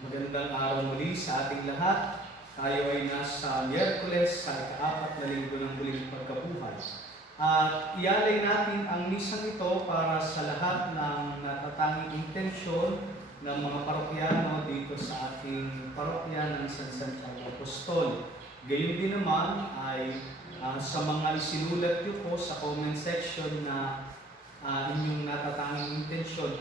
Magandang araw muli sa ating lahat. Tayo ay nasa Miyerkules sa ika-4 na linggo ng muling pagkabuhay. At ialay natin ang misang ito para sa lahat ng natatanging intensyon ng mga parokyano dito sa ating parokya ng San Santiago Apostol. Gayon din naman ay sa mga isinulat nyo po sa comment section na inyong natatanging intensyon,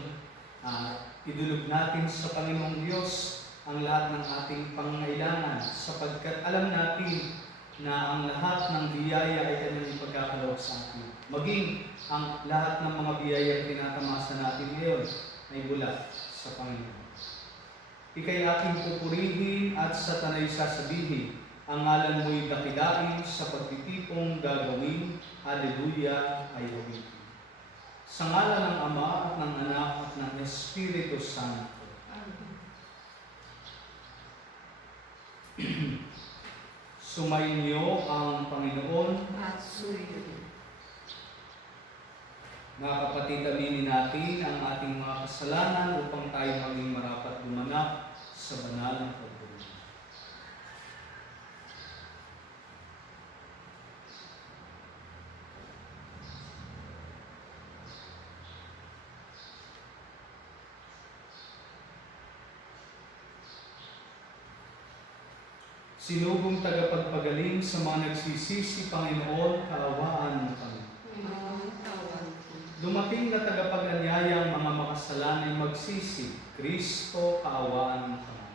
idulog natin sa Panginoong Diyos ang lahat ng ating pangangailangan sapagkat alam natin na ang lahat ng biyaya ay kanyang ipagkakaloob sa atin. Maging ang lahat ng mga biyayang tinatamasa natin ngayon ay mula sa Panginoon. Ika'y aking pupurihin at sa tanay sasabihin, ang ngalan mo'y dakidain sa pagtitipong gagawin. Haleluya ay awitin. Sa ngalan ng Ama at ng Anak at ng Espiritu Santo. Sumainyo ang Panginoon at suyo. Mga kapatid, aminin natin ang ating mga kasalanan upang tayo maging marapat gumanap sa banal na pagbuhay. Sinugong tagapagpagaling sa mga nagsisisi, Panginoon, kaawaan mo kami. Dumating na tagapag-anyaya ang mga makasalanay magsisi, Kristo, kaawaan mo kami.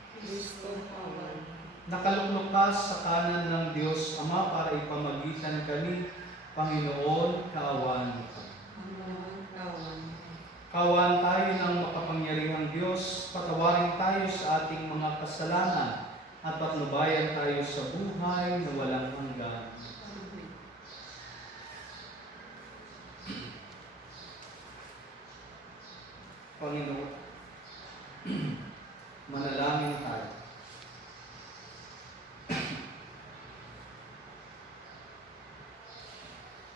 Nakaluklok ka sa kanan ng Diyos Ama para ipamagitan kami, Panginoon, kaawaan mo kami. Kaawaan tayo ng makapangyarihang Diyos, patawarin tayo sa ating mga kasalanan, at patnubayan tayo sa buhay na walang hanggan. Panginoon, manalangin tayo.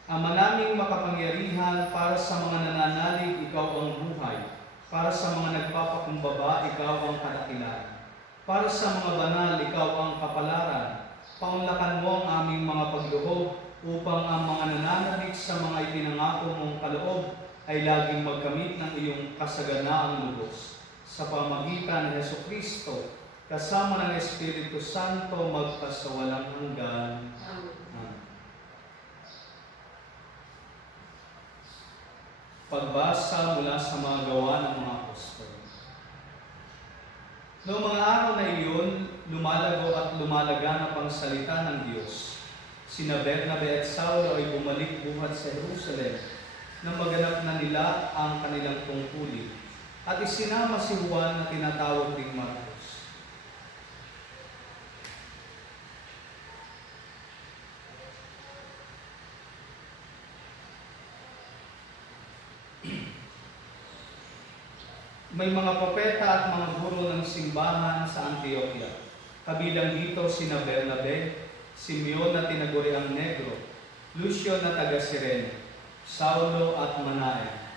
Ama naming makapangyarihan, para sa mga nananalig, ikaw ang buhay. Para sa mga nagpapakumbaba, ikaw ang kadakilaan. Para sa mga banal, ikaw ang kapalaran. Paunlakan mo ang aming mga pagluhod upang ang mga nananabik sa mga ipinangako mong kaloob ay laging magkamit ng iyong kasaganaang lubos. Sa pamagitan ni Jesucristo, kasama ng Espiritu Santo, magpasawalang hanggan. Amen. Pagbasa mula sa mga gawa ng mga apostol. Noong mga araw na iyon, lumalago at lumalaganap ang salita ng Diyos. Sina Bernabe at Saulo ay bumalik buhat sa Jerusalem nang maganap na nila ang kanilang tungkulin, at isinama si Juan na tinatawag ding Marcos. May mga propeta at mga guro ng simbahan sa Antioquia. Kabilang dito sina Bernabe, Simeon na tinaguriang Negro, Lucio na taga Cirene, Saulo at Manaen,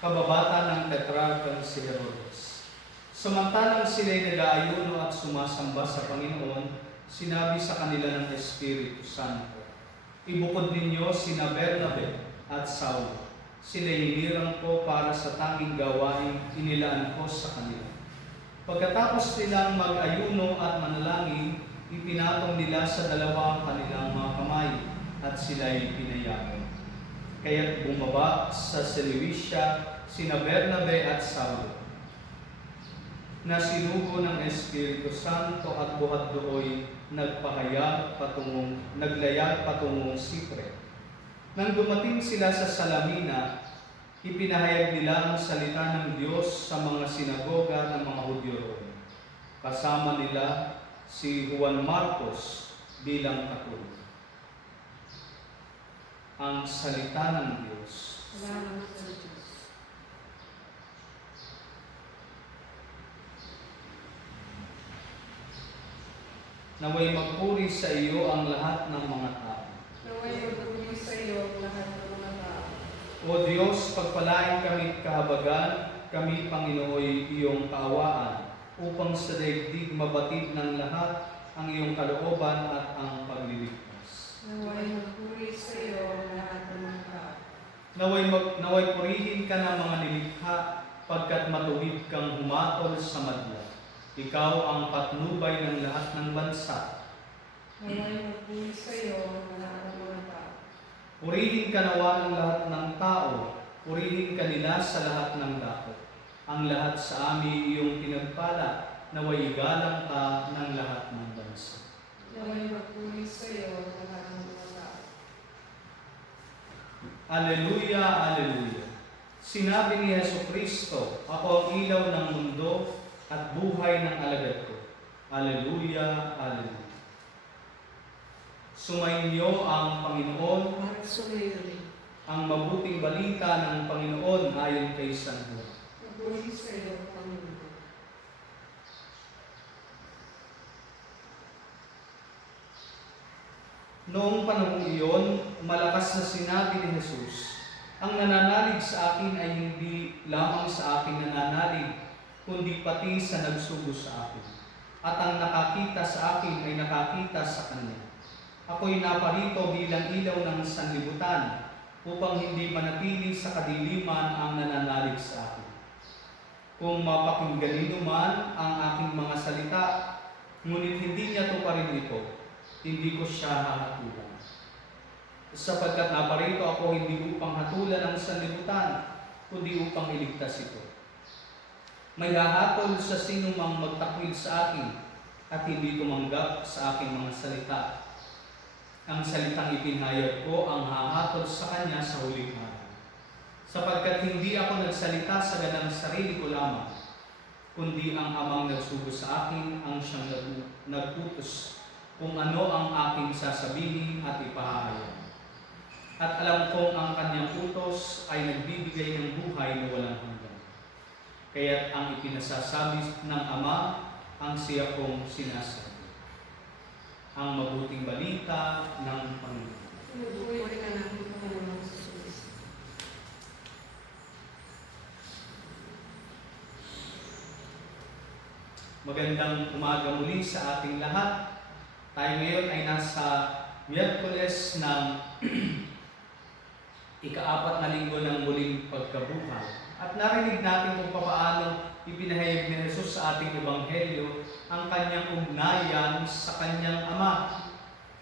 kababata ng tetrarkang si Herodes. Samantalang sila'y nag-aayuno at sumasamba sa Panginoon, sinabi sa kanila ng Espiritu Santo, ibukod ninyo sina Bernabe at Saulo. Sila'y hinirang ko para sa tanging gawain inilaan ko sa kanila. Pagkatapos nilang mag-ayuno at manalangin, ipinatong nila sa dalawa ang kanilang mga kamay at sila'y pinayagan. Kaya't bumaba sa Seleucia sina Bernabe at Saulo, na sinugo ng Espiritu Santo at buhat dooy naglayag patungong Sipre. Nang dumating sila sa Salamina, ipinahayag nila ang salita ng Diyos sa mga sinagoga ng mga Hudyo roon. Kasama nila si Juan Marcos bilang katulong. Ang salita ng Diyos. Salamat sa Diyos. Naway magpuri sa iyo ang lahat ng mga tao. Naway magpuri sa iyo ang lahat ng mga tao. O Diyos, pagpalain kami kahabagan, kami Panginooy iyong kaawaan. upang sa daigdig mabatid ng lahat ang iyong kalooban at ang pagliligtas. Naway magpuri sa iyo ang lahat ng mga tao. Naway purihin ka ng mga nilikha, pagkat matuwid kang humatol sa madla. Ikaw ang patnubay ng lahat ng bansa. Naway magpuri sa iyo ang lahat ng mga tao. Purihin ka nawa ng lahat ng tao, purihin ka nila sa lahat ng dako. Ang lahat sa amin iyong pinagpala, naway igalang ka ng lahat ng bansa. Naway magpuri sa iyo ang lahat ng mga tao. Alleluia, Alleluia. Sinabi ni Jesucristo, ako ang ilaw ng mundo at buhay ng alagad ko. Alleluia, Alleluia. Sumainyo ang Panginoon, Para sumayon. ang mabuting balita ng Panginoon ayon kay San Juan. Magpuri sa iyo, Panginoon. Noong panahong iyon, malakas na sinabi ni Jesus, ang nananalig sa akin ay hindi lamang sa akin nananalig, kundi pati sa nagsugo sa akin. At ang nakakita sa akin ay nakakita sa Kanya. Ako'y naparito bilang ilaw ng sanlibutan, upang hindi manatili sa kadiliman ang nananalig sa akin. Kung mapakinggan niyo man ang aking mga salita, ngunit hindi niya tuparin ito, hindi ko siya hahatulan. Sapagkat naparito ako hindi upang hatulan ang sanlibutan, kundi upang iligtas ito. May hahatol sa sino mang magtakwil sa akin at hindi tumanggap sa aking mga salita. Ang salitang ipinahayag ko ang hahatol sa kanya sa huling araw. Sapagkat hindi ako nagsalita sa ganang sarili ko lamang, kundi ang amang nagsugo sa akin ang siyang nagputos kung ano ang aking sasabihin at ipahayag. At alam kong ang kanyang utos ay nagbibigay ng buhay na walang hanggan. Kaya't ang ipinasasabi ng Ama ang siya kong sinasabi. Ang mabuting balita ng Panginoon. Pinupuri ka namin, Panginoon Jesus. Magandang umaga muli sa ating lahat. Tayo ngayon ay nasa Miyerkules ng ika-4 na linggo ng muling pagkabuhay. At narinig natin kung paano ipinahayag ni Jesus sa ating Ebanghelyo ang kanyang ugnayan sa kanyang Ama.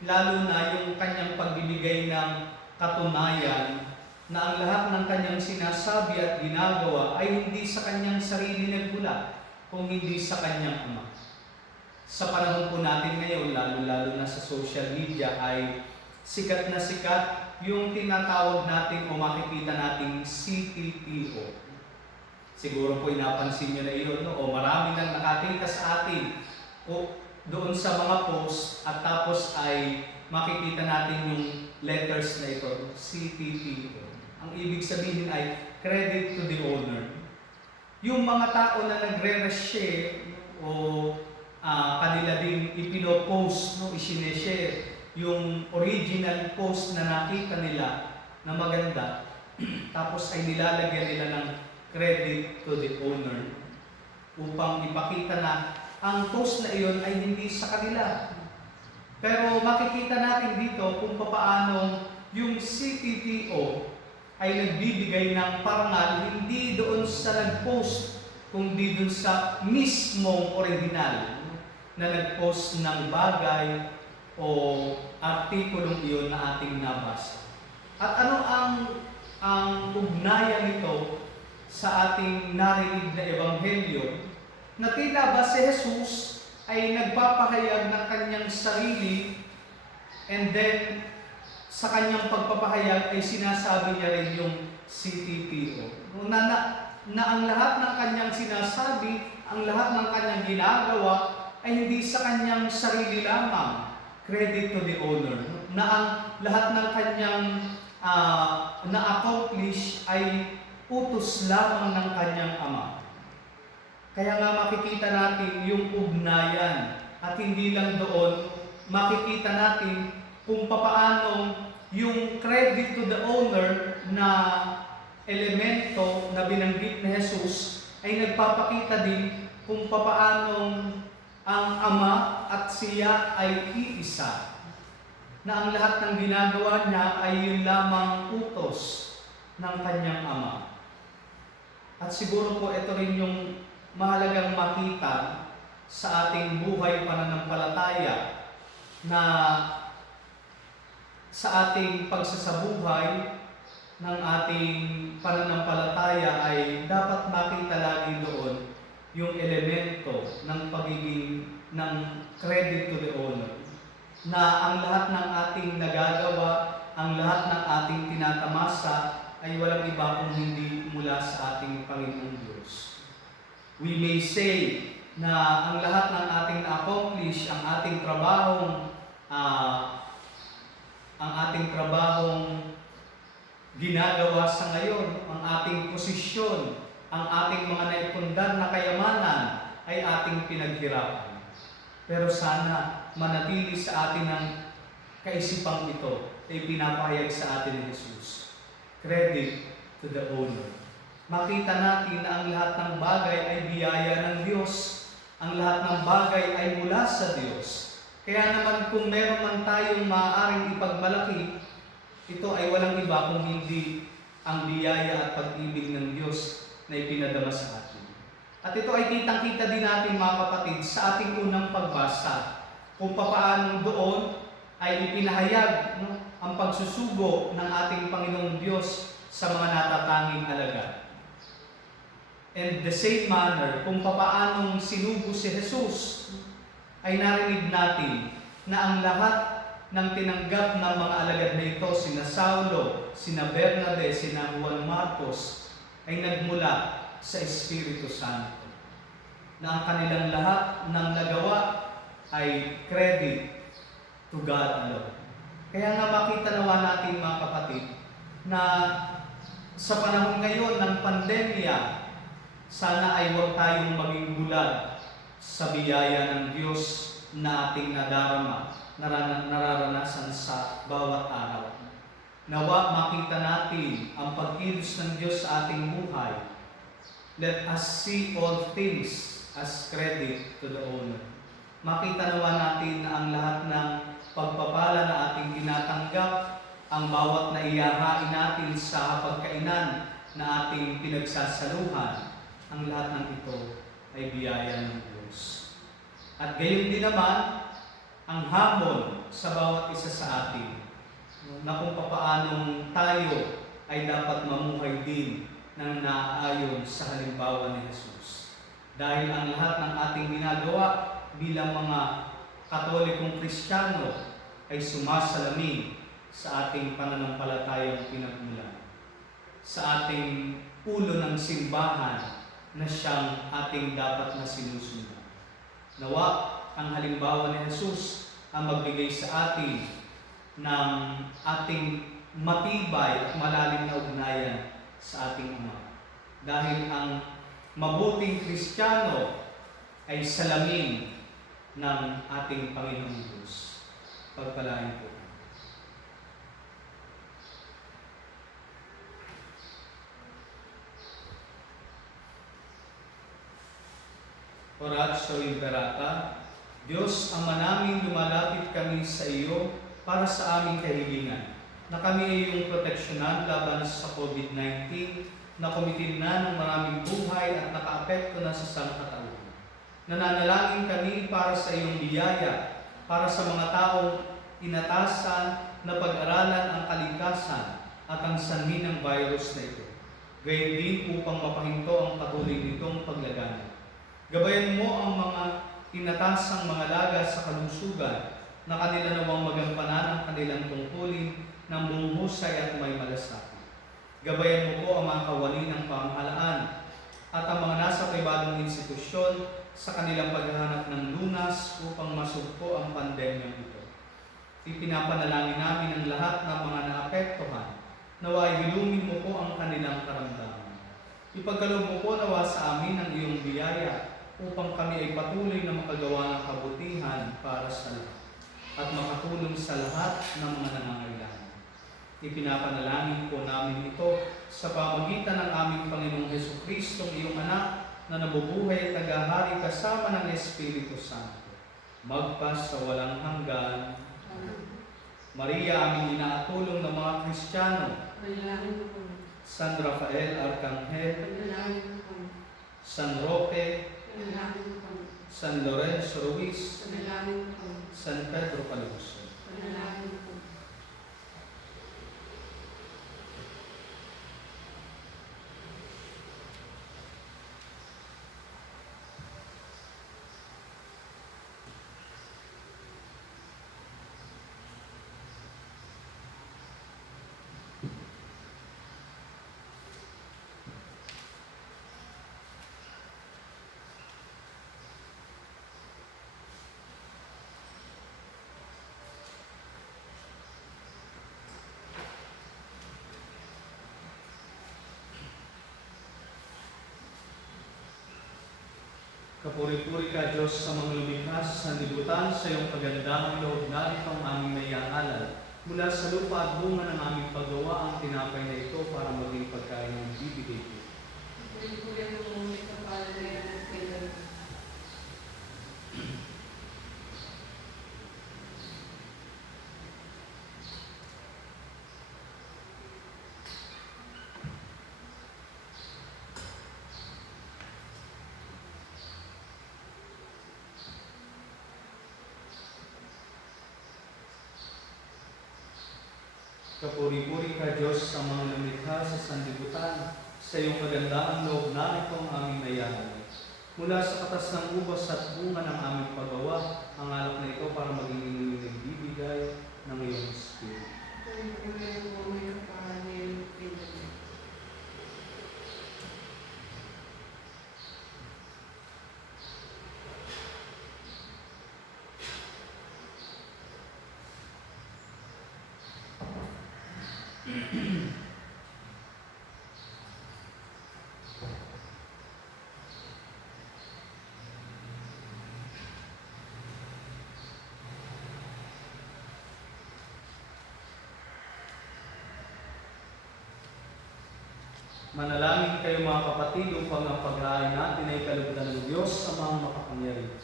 Lalo na yung kanyang pagbibigay ng katunayan na ang lahat ng kanyang sinasabi at ginagawa ay hindi sa kanyang sarili nagmula, kung hindi sa kanyang Ama. Sa panahon po natin ngayon, lalo-lalo na sa social media, ay sikat na sikat yung tinatawag natin o makikita nating CTTO. Siguro po napansin nyo na iyon, no? O marami nang nakakita sa atin o doon sa mga post at tapos ay makikita natin yung letters na ito, CTTO. Ang ibig sabihin ay credit to the owner. Yung mga tao na nagre-share o kanila din ipino-post, no, isineshare yung original post na nakita nila na maganda, tapos ay nilalagyan nila ng credit to the owner upang ipakita na ang post na iyon ay hindi sa kanila. Pero makikita natin dito kung paano yung CTTO ay nagbibigay ng parangal hindi doon sa nag-post, kundi doon sa mismong original na nag-post ng bagay o artikulong iyon na ating nabasa. At ano ang ugnayan nito sa ating narinig na Ebanghelyo? Na tila ba si Jesus ay nagpapahayag ng kanyang sarili, and then sa kanyang pagpapahayag ay sinasabi niya rin yung CTTO. Na ang lahat ng kanyang sinasabi, ang lahat ng kanyang ginagawa ay hindi sa kanyang sarili lamang, credit to the owner. Na ang lahat ng kanyang na-accomplish ay utos lamang ng kanyang Ama. Kaya nga makikita natin yung ugnayan at hindi lang doon, makikita natin kung papaano yung credit to the owner na elemento na binanggit ni Jesus ay nagpapakita din kung papaanong ang Ama at siya ay iisa, na ang lahat ng ginagawa niya ay yun lamang utos ng kanyang Ama. At siguro po ito rin yung mahalagang makita sa ating buhay pananampalataya, na sa ating pagsasabuhay ng ating pananampalataya ay dapat makita lagi doon yung elemento ng pagiging ng credit to the owner, na ang lahat ng ating nagagawa, ang lahat ng ating tinatamasa ay walang iba kung hindi mula sa ating Panginoong Diyos. We may say na ang lahat ng ating na-accomplish, ang ating trabahong ginagawa sa ngayon, ang ating posisyon, ang ating mga naipundar na kayamanan ay ating pinaghirapan. Pero sana manatili sa atin ang kaisipang ito ay pinapahayag sa atin ni Jesus. Credit to the owner. Makita natin na ang lahat ng bagay ay biyaya ng Diyos. Ang lahat ng bagay ay mula sa Diyos. Kaya naman kung meron man tayong maaaring ipagmalaki, ito ay walang iba kung hindi ang biyaya at pag-ibig ng Diyos na ipinadama sa atin. At ito ay kitang-kita din natin, mga kapatid, sa ating unang pagbasa, kung papaano doon ay ipinahayag ang pagsusugo ng ating Panginoong Diyos sa mga natatanging alagad. And the same manner, kung papaanong sinugo si Jesus, ay narinig natin na ang lahat ng tinanggap ng mga alagad na ito, sina Saulo, sina Bernabe, sina Juan Marcos, ay nagmula sa Espiritu Santo. Na ang kanilang lahat ng nagawa ay credit to God alone. Kaya nga makita nawa natin, mga kapatid, na sa panahon ngayon ng pandemya, sana ay huwag tayong maging bulag sa biyaya ng Diyos na ating nadarama, nararanasan sa bawat araw. Nawa makita natin ang pagkilos ng Diyos sa ating buhay. Let us see all things as credit to the owner. Makita nawa natin na ang lahat ng pagpapala na ating tinatanggap, ang bawat naiyahain natin sa pagkainan na ating pinagsasaluhan, ang lahat ng ito ay biyaya ng Diyos. At gayon din naman ang hamon sa bawat isa sa atin, na kung papaanong tayo ay dapat mamuhay din ng naaayon sa halimbawa ni Jesus. Dahil ang lahat ng ating ginagawa bilang mga Katolikong Kristiyano ay sumasalamin sa ating pananampalatayang pinagmulan, sa ating ulo ng simbahan na siyang ating dapat na sinusunod. Nawa ang halimbawa ni Jesus ang magbigay sa atin ng ating matibay at malalim na ugnayan sa ating Ama. Dahil ang mabuting Kristiyano ay salamin ng ating Panginoong Diyos. Pagpalain po. Oratio Imperata. Diyos, Ama namin, lumalapit kami sa iyo para sa aming kahilingan, na kami ay iyong proteksyonan laban sa COVID-19 na kumitin na ng maraming buhay at nakaapekto na sa sangkatauhan. Nananalangin kami para sa iyong biyaya, para sa mga taong inatasan na pag-aralan ang kaligtasan at ang sanhi ng virus na ito. Gayon din upang mapahinto ang patuloy nitong paglaganap. Gabayan mo ang mga inatasang mga laga sa kalusugan na kanila nawang magampanan ang kanilang tungkulin ng buong husay at may malasakit. Gabayan mo po ang mga kawani ng pamahalaan at ang mga nasa pribadong institusyon sa kanilang paghahanap ng lunas upang masugpo ang pandemyang ito. Ipinapanalangin namin ang lahat ng mga naapektuhan, nawa hilumin mo po ang kanilang karamdaman. Ipagkaloob mo po nawa sa amin ang iyong biyaya upang kami ay patuloy na makagawa ng kabutihan para sa lahat at makatulong sa lahat ng mga nangangailangan. Ipinapanalangin po namin ito sa pamagitan ng aming Panginoong Hesukristo, iyong anak, na nabubuhay at naghahari kasama ng Espiritu Santo, magpas sa walang hanggan. Maria, aming inaatulong ng mga Kristiyano, San Rafael Arcangel, San Roque, San Lorenzo Ruiz, San Pedro Calungsod. Kapuri-puri ka, Diyos, sa mga lumikha sa sanlibutan, sa iyong kagandahang loob narito ang aming naiaalay. Mula sa lupa at bunga ng aming paggawa ang tinapay na ito para maging pagkain ng bibigay ko. Kapuri-puri ka, Diyos, sa mga lumikha sa sanlibutan, sa iyong kagandahang loob narito ang aming naiaalay. Mula sa katas ng ubas at bunga ng aming paggawa, ang alak na ito para maging inyong nagbibigay ng iyong Espiritu. Manalangin kayo mga kapatid upang ang paghahain natin ay kalugdan ng Diyos sa mga makapangyarihan.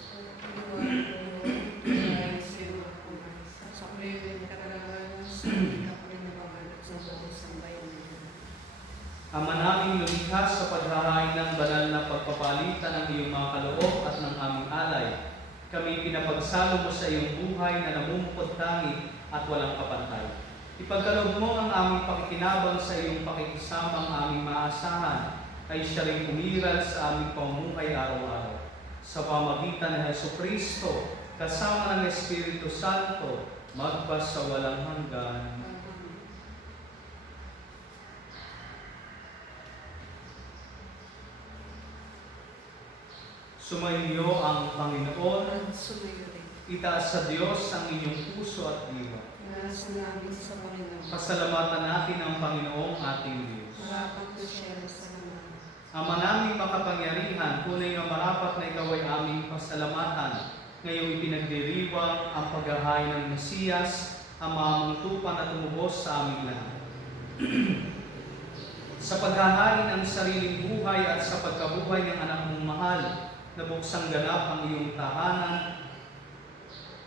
Ama naming lumikha sa paghahain ng banal na pagpapalitan ng iyong mga kaloob at ng aming alay, kami pinapagsalo mo sa iyong buhay na namumukod-tangi at walang kapantay. Ipagkaloob mo ang aming pakikinabang sa iyong pakikisama ang aming maasahan ay siya rin umiral sa aming pamumuhay araw-araw. Sa pamagitan ng Jesucristo, kasama ng Espiritu Santo, magpas sa walang hanggan. Sumainyo ang Panginoon, itaas sa Diyos ang inyong puso at diwa. Pasalamatan natin ang Panginoong ating Diyos. Ama naming makapangyarihan, tunay na marapat na ikaw ay aming pasalamatan. Ngayong ipinagdiriwang ang paghahain ng Mesiyas, ang mamangtupan at tumubos sa aming lahat. Sa paghahain ng sariling buhay at sa pagkabuhay ng anak mong mahal, nabuksang ganap ang iyong tahanan,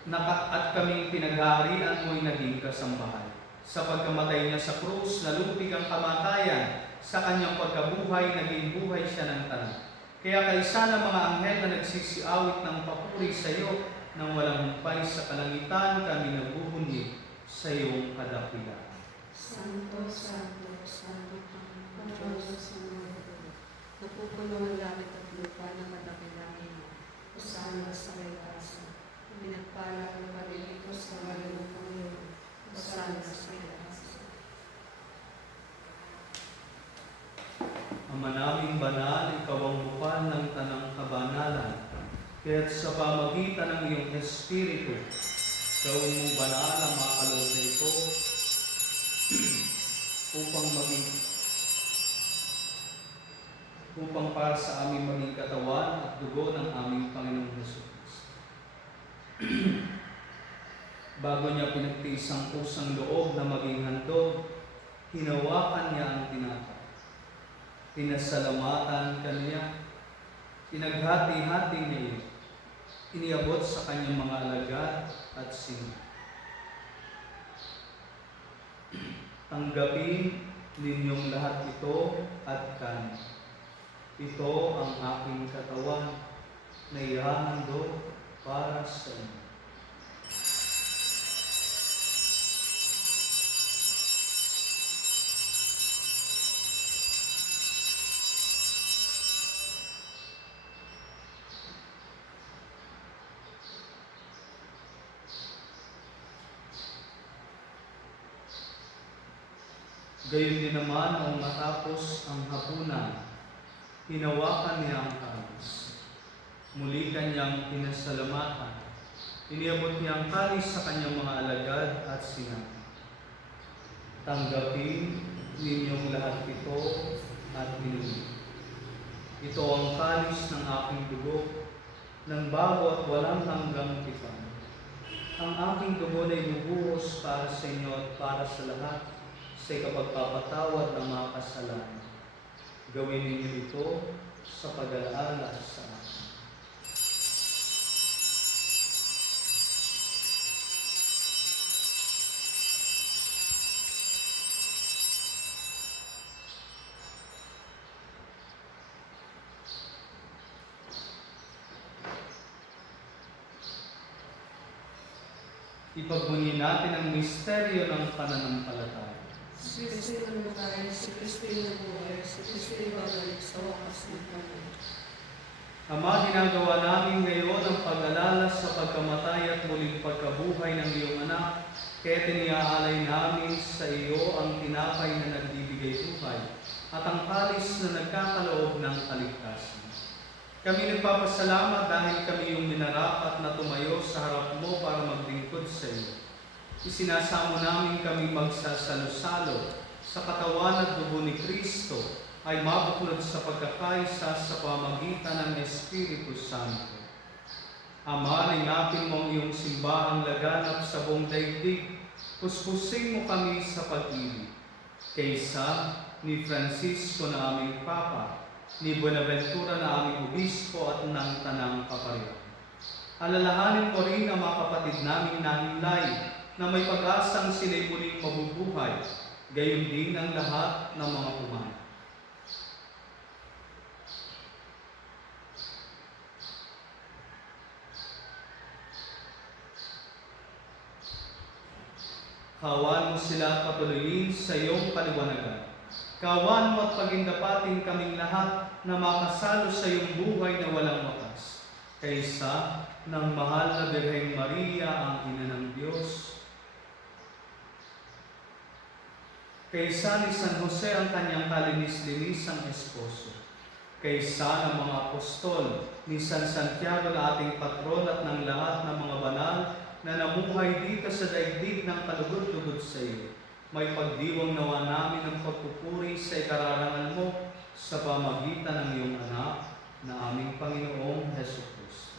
at kaming pinaghaharian mo'y naging kasambahay. Sa pagkamatay niya sa krus, nalupig ang kamatayan. Sa kanyang pagkabuhay, naging buhay siya ng tanan. Kaya kaisa ng mga anghel na nagsisiawit ng papuri sa iyo, nang walang humpay sa kalangitan, kami nagbubunyi sa iyong kadakilaan. Santo, Santo, Santo, Panginoon sa mga napupuno ang langit at lupa ng kadakilain mo. Usana sa may taas. Pinagpala ang parilito sa ngalan ng Panginoon. Usana sa may taas. Ama naming banal, ikaw ang bukal ng tanang kabanalan. Kaya't sa pamagitan ng iyong Espiritu, gawin mong banal ang mga kaloob na ito upang para sa aming maging katawan at dugo ng aming Panginoong Hesus. Bago niya pinagtiis ang kusang loob na maging handog, hinawakan niya ang tinapay. Pinasalamatan kaniya, Pinaghati-hati niya ito. Iniabot sa kanyang mga alagad at sino. Tanggapin ninyong lahat ito at kanin. Ito ang aking katawan na ihahandog para sa inyo. Gayon din naman nung matapos ang hapunan, hinawakan niya ang kalis. Muli kanyang pinasalamatan. Iniabot niya ang kalis sa kanyang mga alagad at sinabi, tanggapin ninyong lahat ito at inumin. Ito ang kalis ng aking dugo, ng bago at walang hanggang tipan. Ang aking dugo na ibubuhos para sa inyo at para sa lahat sa ikapagpapatawad ng mga kasalanan. Gawin ninyo ito sa pag-alaala sa akin. Ipagmuni natin ang misteryo ng pananampalataya. Si Kristo'y namatay, si Kristo'y nabuhay, si Kristo'y babalik sa wakas ng panahon. Ama, ginagawa namin ngayon ang pag-alala sa pagkamatay at muling pagkabuhay ng iyong anak, kaya tiniaalay namin sa iyo ang tinapay na nagbibigay buhay at ang kalis na nagkakaloob ng kaligtasan. Kami nagpapasalamat dahil kami yung minarapat na tumayo sa harap mo para maglingkod sa iyo. Isinasamo namin kami magsasalo-salo sa katawan at dugo ni Kristo ay mabuklod sa pagkakaisa sa pamagitan ng Espiritu Santo. Ama, lingapin mo ang iyong simbahang laganap sa buong daigdig. Puspusin mo kami sa pag-ibig. Kaysa ni Francisco na aming Papa, ni Buenaventura na aming Obispo at ng Tanang Kaparian. Alalahanin mo rin ang mga kapatid naming nahimlay na may pag-asang sila'y muling mabubuhay, gayon din ang lahat ng mga pumahay. Kawan mo sila at patuloyin sa iyong paliwanagan. Kawan mo at pagindapatin kaming lahat na makasalo sa iyong buhay na walang wakas. Kaysa ng mahal na Birheng Maria, ang Ina ng Diyos, kaysa ni San Jose ang kanyang kalinis-linisang esposo, kaysa ng mga apostol, ni San Santiago na ating patron at ng lahat ng mga banal na namuhay dito sa daigdig ng kalugod-lugod sa iyo, may pagdiwang nawa namin ng pagpupuri sa ikararangan mo sa pamagitan ng iyong anak na aming Panginoong Hesus Kristo.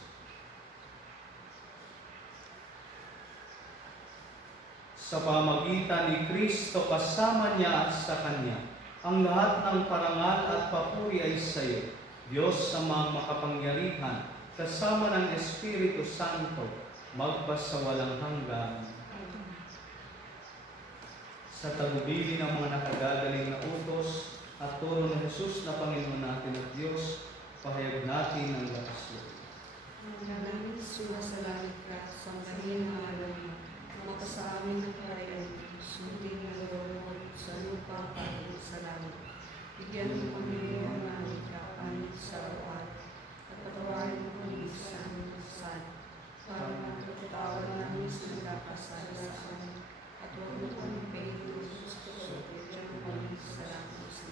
Sa pamagitan ni Kristo, kasama niya at sa Kanya, ang lahat ng parangal at papuri ay sa iyo, Diyos Amang makapangyarihan, kasama ng Espiritu Santo, magpas sa walang hanggan. Sa tagubilin ng mga nakagagaling na utos at turo ng Jesus na Panginoon natin at Diyos, pahayag natin ang lakas loob. Namin sumasalangit ka, sambahin ang alam mo, makasa amin ng karayaan, sundin ang loob sa lupa para sa langit. Bigyan mo kami ng aming kapanin sa araw-araw, at patawarin mo kami sa aming kasalanan, para magkatawad namin sa nagkakasala sa amin, at huwag mo kami pahilig sa bigyan mo kami sa langit sa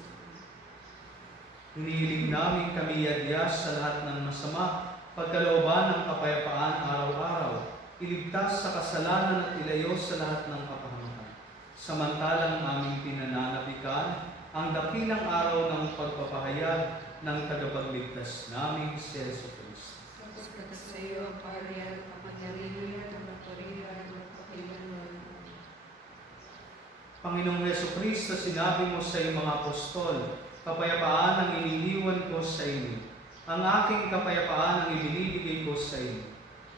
Hinihiling namin kami yadyas sa lahat ng masama, pagkalooban ng kapayapaan araw-araw, iligtas sa kasalanan at ilayo sa lahat ng kapahamakan. Samantalang aming pinananabikan ang dakilang araw ng pagpapahayag ng tagapagligtas namin si Hesus Kristo. Sapagkat sa iyo ang kaharian, kapangyarihan, at kapurihan, at kapayapaan. Panginoong Hesus Kristo, sinabi mo sa iyong mga apostol, kapayapaan ang iniiwan ko sa inyo. Ang aking kapayapaan ang ibinibigay ko sa iyo.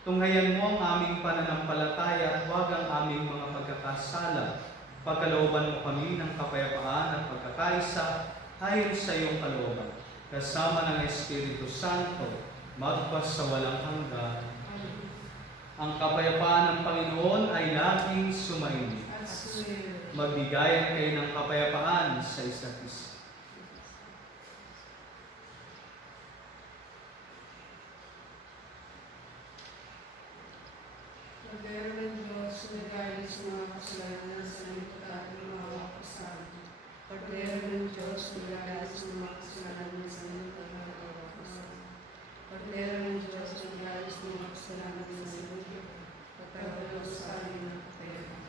Tunghayan mo ang aming pananampalataya at huwag ang aming mga pagkakasala. Pagkalooban mo kami ng kapayapaan at pagkakaisa ayon sa iyong kalooban. Kasama ng Espiritu Santo, magpasawalang hanggan. Ang kapayapaan ng Panginoon ay laging sumainyo. Magbigayan kayo ng kapayapaan sa isa't isa. Pagdero ng Diyos, nagalit sa mga kasalanan sa nito ating mga kasalanan. Pagdero ng Diyos, nagalit sa mga kasalanan sa nito mga kasalanan. Pagdero ng Diyos, nagalit sa mga kasalanan sa nito pagkabalo sa amin ng kapayapaan.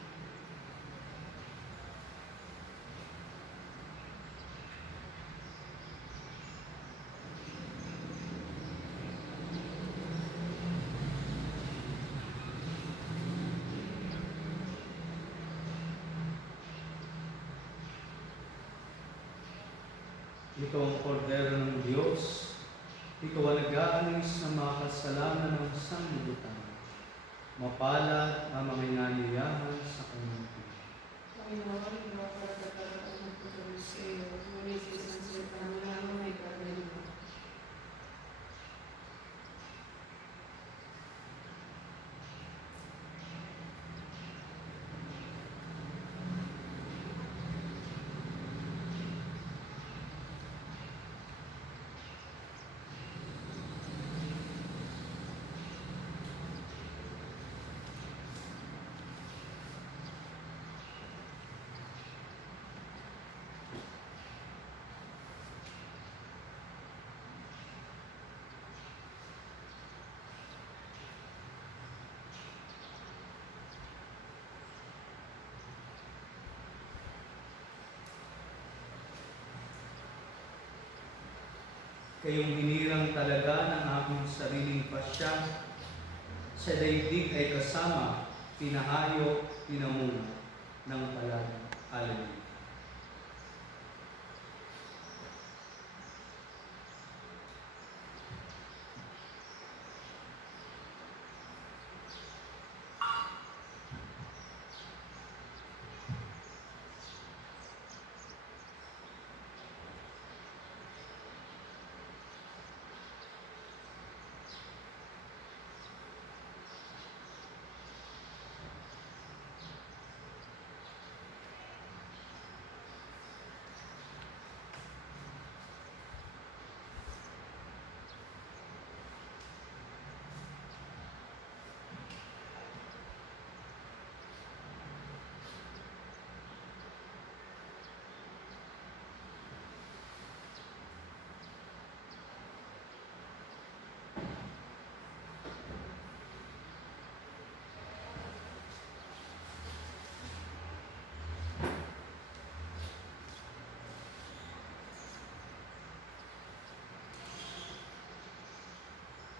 Ito ang kordero ng Diyos. Ito ang nag-aalis ng mga kasalanan ng sanlibutan. Mapalad ang mga inaniyahan sa kanyang Panginoon. Panginoon, ikaw pagkakaroon ng pagkakas sa iyo, ngunit isang salita mo lamang ay gagawin mo. Kayong hinirang talaga ng aking sariling pasya, sa daigdig ay kasama, pinahayo, pinamuna ng palagi. Hallelujah.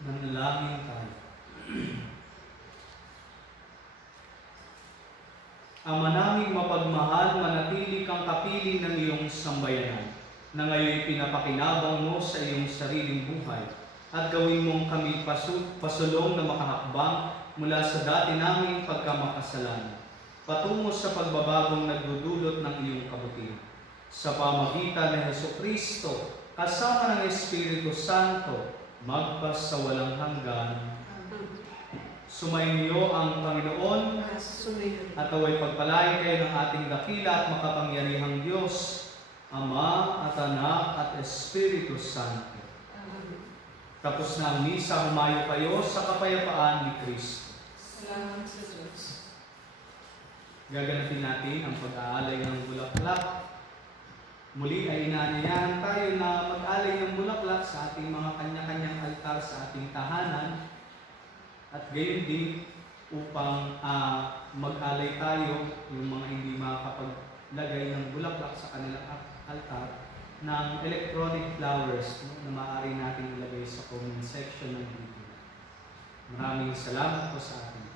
Manalangin tayo. Ama naming mapagmahal, manatili kang kapiling ng iyong sambayanan, na ngayon pinapakinabang mo sa iyong sariling buhay, at gawin mong kami pasulong na makahakbang mula sa dati naming pagkamakasalanan, patungo sa pagbabagong nagdudulot ng iyong kabutihan. Sa pamagitan ng Jesucristo, kasama ng Espiritu Santo, magpasawalang hanggan. Sumainyo ang Panginoon at away pagpalain kayo ng ating dakila at makapangyarihang Diyos, Ama at Anak at Espiritu Santo. Tapos na ang misa, humayo kayo sa kapayapaan ni Kristo. Salamat sa Diyos. Gaganapin natin ang pag-aalay ng bulaklak. Muli ay inaanyayahan tayo na mag-alay ng bulaklak sa ating mga kanya-kanyang altar sa ating tahanan, at gayon din upang mag-alay tayo, yung mga hindi makapaglagay ng bulaklak sa kanilang altar, ng electronic flowers, na maaari natin ilagay sa comment section ng video. Maraming salamat po sa atin.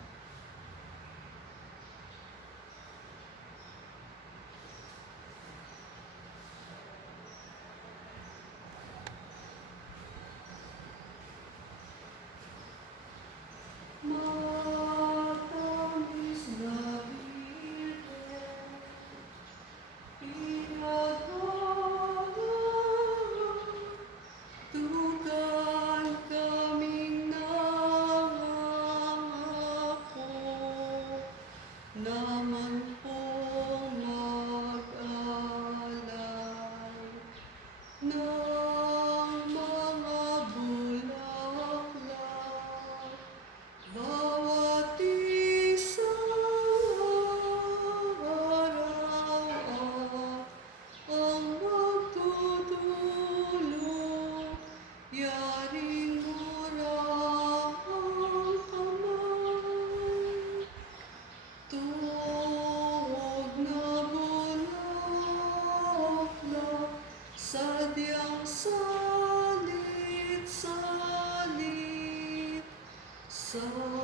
Sa mga